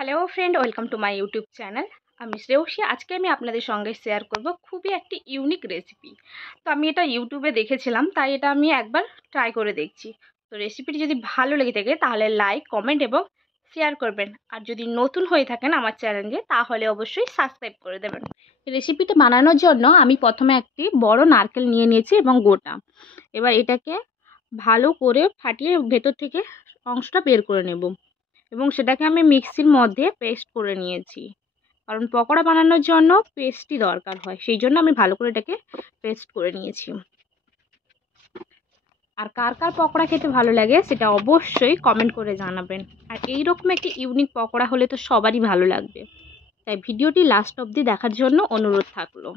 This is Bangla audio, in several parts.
Hello friend, welcome to my YouTube channel. আমি শ্রেয়সী। আজকে আমি আপনাদের সঙ্গে শেয়ার করব খুবই একটি ইউনিক রেসিপি। তো আমি এটা ইউটিউবে দেখেছিলাম, তাই এটা আমি একবার ট্রাই করে দেখছি। তো রেসিপিটি যদি ভালো লেগে থাকে তাহলে লাইক, কমেন্ট এবং শেয়ার করবেন। আর যদি নতুন হয়ে থাকেন আমার চ্যানেলে তাহলে অবশ্যই সাবস্ক্রাইব করে দেবেন। রেসিপিটা বানানোর জন্য আমি প্রথমে একটি বড় নারকেল নিয়ে নিয়েছি এবং গোটা। এবার এটাকে ভালো করে ফাটিয়ে ভেতর থেকে অংশটা বের করে নেব এবং সেটাকে আমি মিক্সির মধ্যে পেস্ট করে নিয়েছি, কারণ পকোড়া বানানোর জন্য পেস্টই দরকার হয়, সেই জন্য আমি ভালো করে এটাকে পেস্ট করে নিয়েছি। আর কার কার পকোড়া খেতে ভালো লাগে সেটা অবশ্যই কমেন্ট করে জানাবেন। আর এই রকম একটি ইউনিক পকোড়া হলে তো সবারই ভালো লাগবে, তাই ভিডিওটি লাস্ট অবধি দেখার জন্য অনুরোধ থাকলো।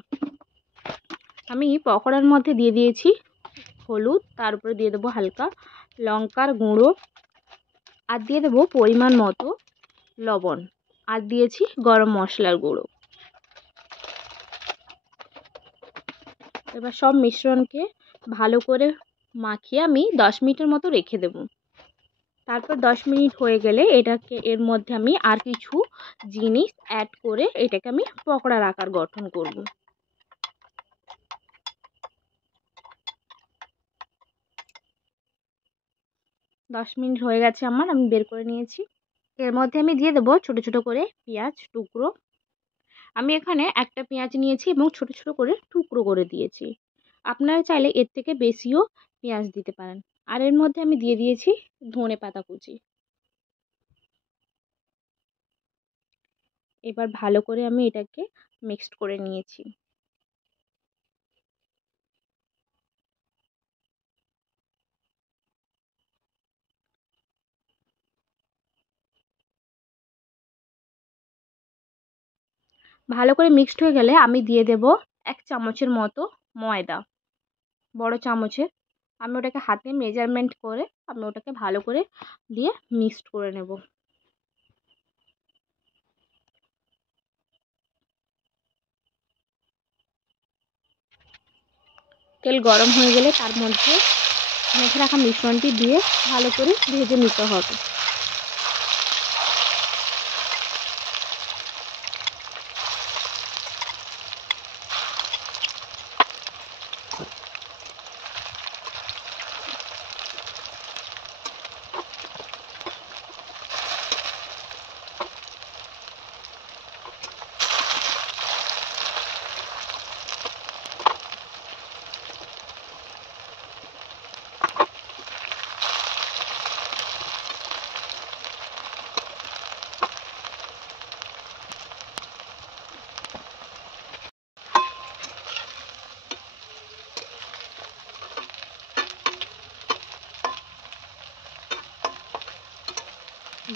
আমি পকোড়ার মধ্যে দিয়ে দিয়েছি হলুদ, তার উপরে দিয়ে দেবো হালকা লঙ্কার গুঁড়ো, আর দিয়ে দেবো পরিমাণ মতো লবণ, আর দিয়েছি গরম মশলার গুঁড়ো। এবার সব মিশ্রণকে ভালো করে মাখিয়ে আমি 10 মিনিটের মতো রেখে দেব। তারপর 10 মিনিট হয়ে গেলে এটাকে এর মধ্যে আমি আর কিছু জিনিস অ্যাড করে এটাকে আমি পকোড়ার আকার গঠন করব। দশ মিনিট হয়ে গেছে আমার, আমি বের করে নিয়েছি। এর মধ্যে আমি দিয়ে দেবো ছোট ছোট করে পেঁয়াজ টুকরো। আমি এখানে একটা পেঁয়াজ নিয়েছি এবং ছোট ছোট করে টুকরো করে দিয়েছি। আপনারা চাইলে এর থেকে বেশিও পেঁয়াজ দিতে পারেন। আর এর মধ্যে আমি দিয়ে দিয়েছি ধনেপাতা কুচি। এবার ভালো করে আমি এটাকে মিক্সড করে নিয়েছি। ভালো করে মিক্সড হয়ে গেলে আমি দিয়ে দেব 1 চামচের মতো ময়দা, বড় চামচে। আমি ওটাকে হাতে মেজারমেন্ট করে আমি ওটাকে ভালো করে দিয়ে মিক্সড করে নেব। তেল গরম হয়ে গেলে তার মধ্যে মেখে রাখা মিশ্রণটি দিয়ে ভালো করে ভেজে নিতে হবে।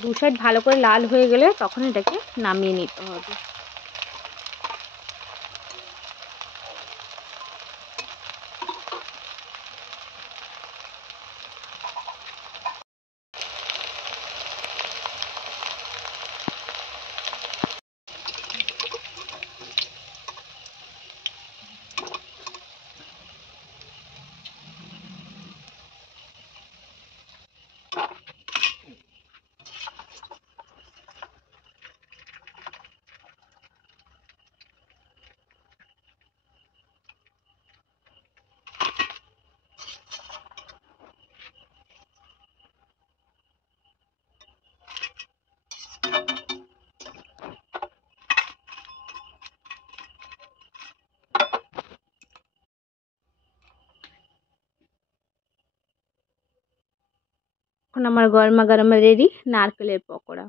দু সাইড ভালো করে লাল হয়ে গেলে তখন এটাকে নামিয়ে নিতে হবে। এখন আমার গরমা গরম রেডি নারকেলের পকোড়া।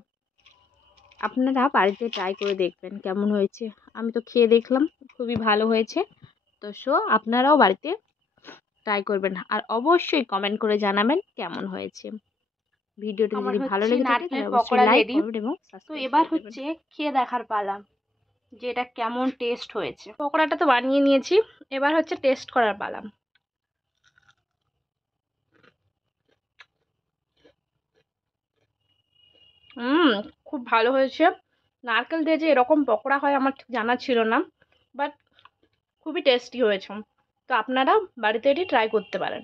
আপনারা বাড়িতে ট্রাই করে দেখবেন কেমন হয়েছে। আমি তো খেয়ে দেখলাম, খুবই ভালো হয়েছে। তো আপনারাও বাড়িতে ট্রাই করবেন আর অবশ্যই কমেন্ট করে জানাবেন কেমন হয়েছে। ভিডিওটি যদি ভালো লেগে থাকে তাহলে অবশ্যই লাইক, কমেন্ট এবং সাবস্ক্রাইব। তো এবার হচ্ছে খেয়ে দেখার পালা যে এটা কেমন টেস্ট হয়েছে। পকোড়াটা তো বানিয়ে নিয়েছি, এবার হচ্ছে টেস্ট করার পালা। খুব ভালো হয়েছে। নারকেল দিয়ে যে এরকম পকোড়া হয় আমার ঠিক জানা ছিল না, বাট খুবই টেস্টি হয়েছে। তো আপনারা বাড়িতে এটি ট্রাই করতে পারেন।